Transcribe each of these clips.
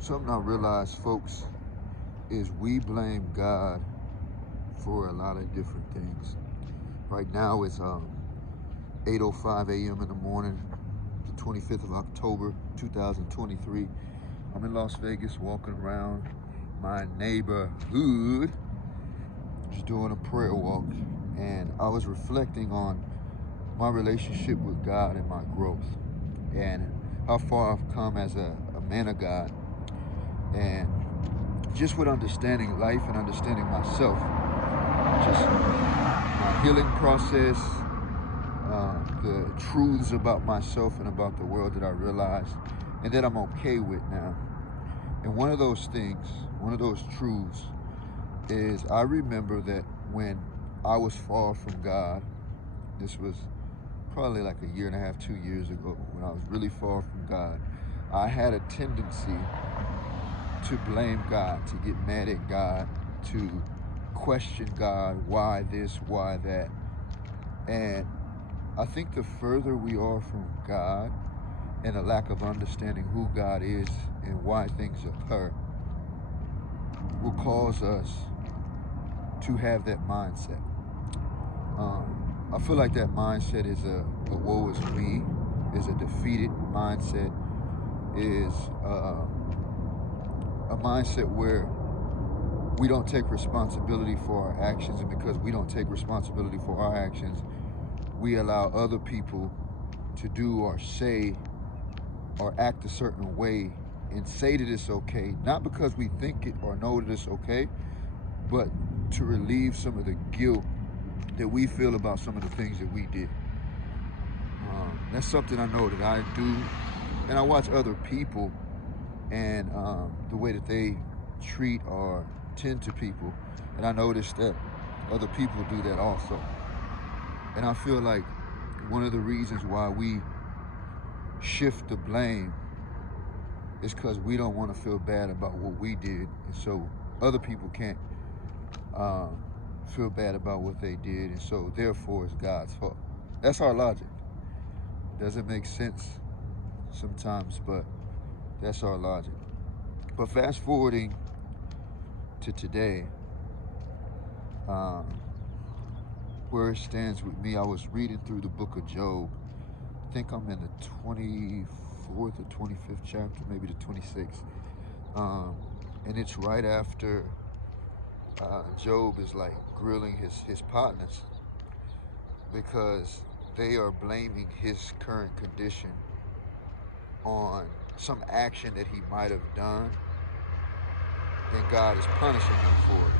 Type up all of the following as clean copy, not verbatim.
Something I realized, folks, is we blame God for a lot of different things. Right now it's 8:05 a.m. in the morning, the 25th of October, 2023. I'm in Las Vegas walking around my neighborhood, just doing a prayer walk, and I was reflecting on my relationship with God and my growth, and how far I've come as a man of God, and just with understanding life and understanding myself, just my healing process, the truths about myself and about the world that I realized and that I'm okay with now. And one of those things, one of those truths is I remember that when I was far from God, this was probably like a year and a half, 2 years ago, when I was really far from God, I had a tendency to blame God, to get mad at God, to question God, why this, why that. And I think the further we are from God and a lack of understanding who God is and why things occur will cause us to have that mindset. I feel like that mindset is a woe is me, is a defeated mindset, is a mindset where we don't take responsibility for our actions, and because we don't take responsibility for our actions, we allow other people to do or say or act a certain way and say that it's okay, not because we think it or know that it's okay, but to relieve some of the guilt that we feel about some of the things that we did. That's something I know that I do, and I watch other people and the way that they treat or tend to people, and I notice that other people do that also. And I feel like one of the reasons why we shift the blame is because we don't want to feel bad about what we did, and so other people can't feel bad about what they did, and so therefore it's God's fault. That's our logic. Doesn't make sense sometimes, but that's our logic. But fast forwarding to today, where it stands with me, I was reading through the book of Job. I think I'm in the 24th or 25th chapter, maybe the 26th. And it's right after Job is like grilling his partners because they are blaming his current condition on some action that he might have done, and God is punishing him for it.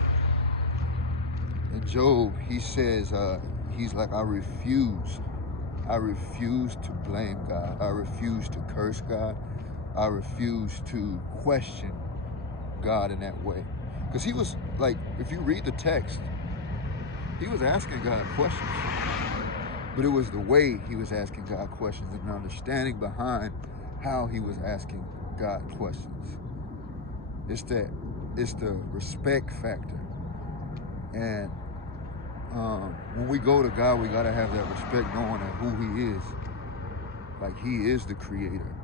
And Job, he says, he's like, I refuse to blame God. I refuse to curse God. I refuse to question God in that way. Because he was like, if you read the text, he was asking God questions. But it was the way he was asking God questions and the understanding behind how he was asking God questions. It's the respect factor. And when we go to God, we got to have that respect, knowing that who he is. Like, he is the creator.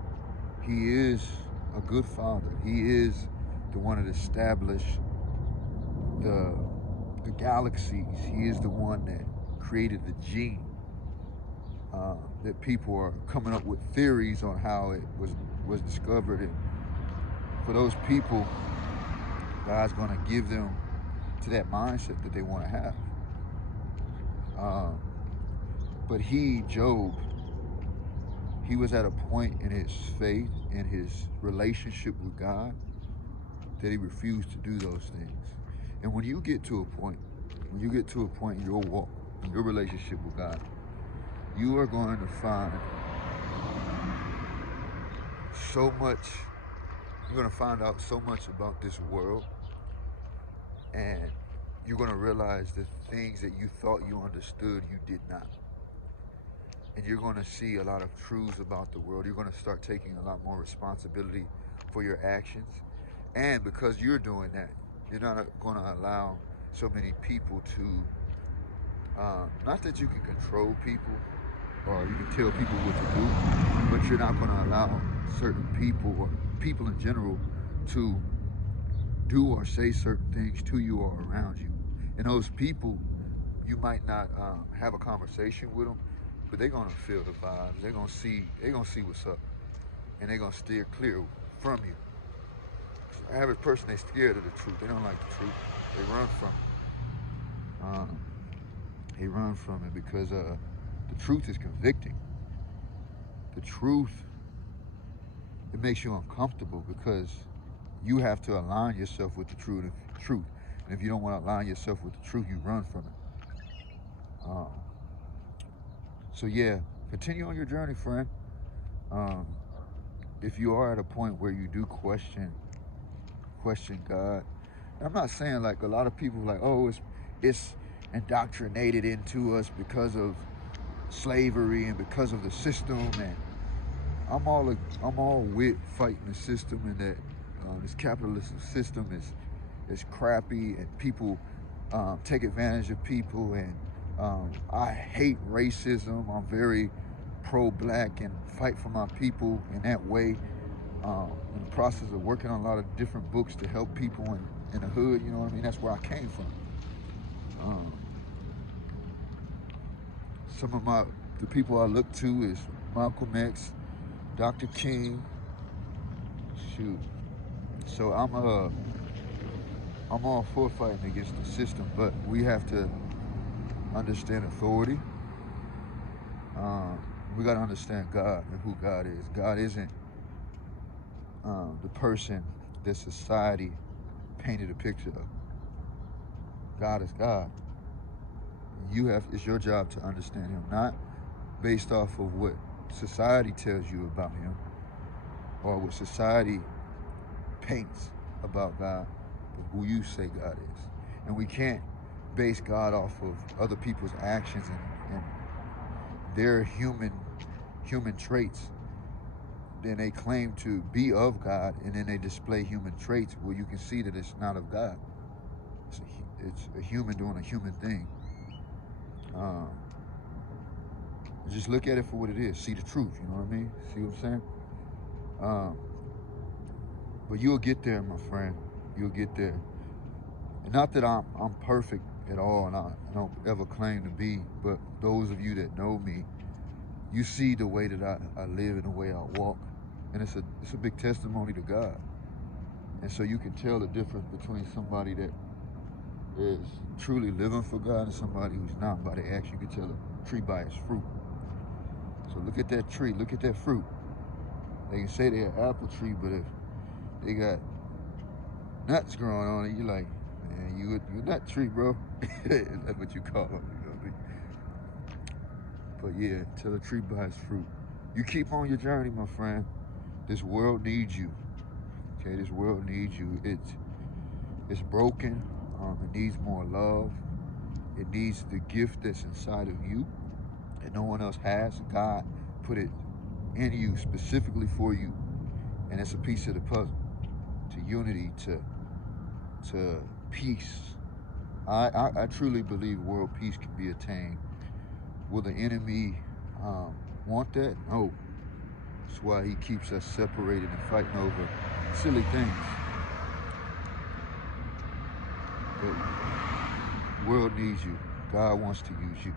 He is a good father. He is the one that established the galaxies. He is the one that created the gene. That people are coming up with theories on how it was discovered. And for those people, God's going to give them to that mindset that they want to have. But Job, he was at a point in his faith and his relationship with God that he refused to do those things. And when you get to a point in your walk, in your relationship with God, you are going to find so much, you're going to find out so much about this world, and you're going to realize the things that you thought you understood, you did not. And you're going to see a lot of truths about the world. You're going to start taking a lot more responsibility for your actions. And because you're doing that, you're not going to allow so many people to, not that you can control people or you can tell people what to do, but you're not going to allow certain people or people in general to do or say certain things to you or around you. And those people, you might not have a conversation with them, but they're gonna feel the vibes. They're gonna see what's up, and they're gonna steer clear from you. So the average person, they're scared of the truth. They don't like the truth. They run from it. They run from it because the truth is convicting. The truth, it makes you uncomfortable because you have to align yourself with the truth. And if you don't want to align yourself with the truth, you run from it. So yeah, continue on your journey, friend. If you are at a point where you do question God, I'm not saying like a lot of people like, oh, it's indoctrinated into us because of slavery and because of the system, and I'm all with fighting the system, and that this capitalist system is crappy, and people take advantage of people, and I hate racism. I'm very pro-black and fight for my people in that way. In the process of working on a lot of different books to help people in the hood, you know what I mean? That's where I came from. Some of the people I look to is Malcolm X, Dr. King. Shoot. So I'm all for fighting against the system, but we have to understand authority. We got to understand God and who God is. God isn't the person that society painted a picture of. God is God. It's your job to understand him, not based off of what society tells you about him or what society paints about God, but who you say God is. And we can't base God off of other people's actions and their human traits. Then they claim to be of God, and then they display human traits where you can see that it's not of God. It's a human doing a human thing. Just look at it for what it is. See the truth, you know what I mean? See what I'm saying? But you'll get there, my friend. You'll get there. And not that I'm perfect at all, and I don't ever claim to be, but those of you that know me, you see the way that I live and the way I walk. And it's a big testimony to God. And so you can tell the difference between somebody that is truly living for God and somebody who's not by the action. You can tell a tree by its fruit. So look at that tree, look at that fruit. They can say they're an apple tree, but if they got nuts growing on it, you're like, man, you a nut tree, bro. That's what you call them, you know what I mean? But yeah, tell a tree by its fruit. You keep on your journey, my friend. This world needs you. Okay, this world needs you. It's broken. It needs more love. It needs the gift that's inside of you that no one else has. God put it in you specifically for you, and it's a piece of the puzzle to unity, to peace. I truly believe world peace can be attained. Will the enemy want that? No. That's why he keeps us separated and fighting over silly things. But the world needs you. God wants to use you.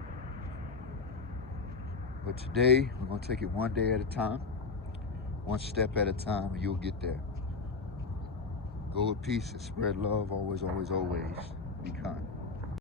But today, we're going to take it one day at a time, one step at a time, and you'll get there. Go with peace and spread love. Always, always, always. Be kind.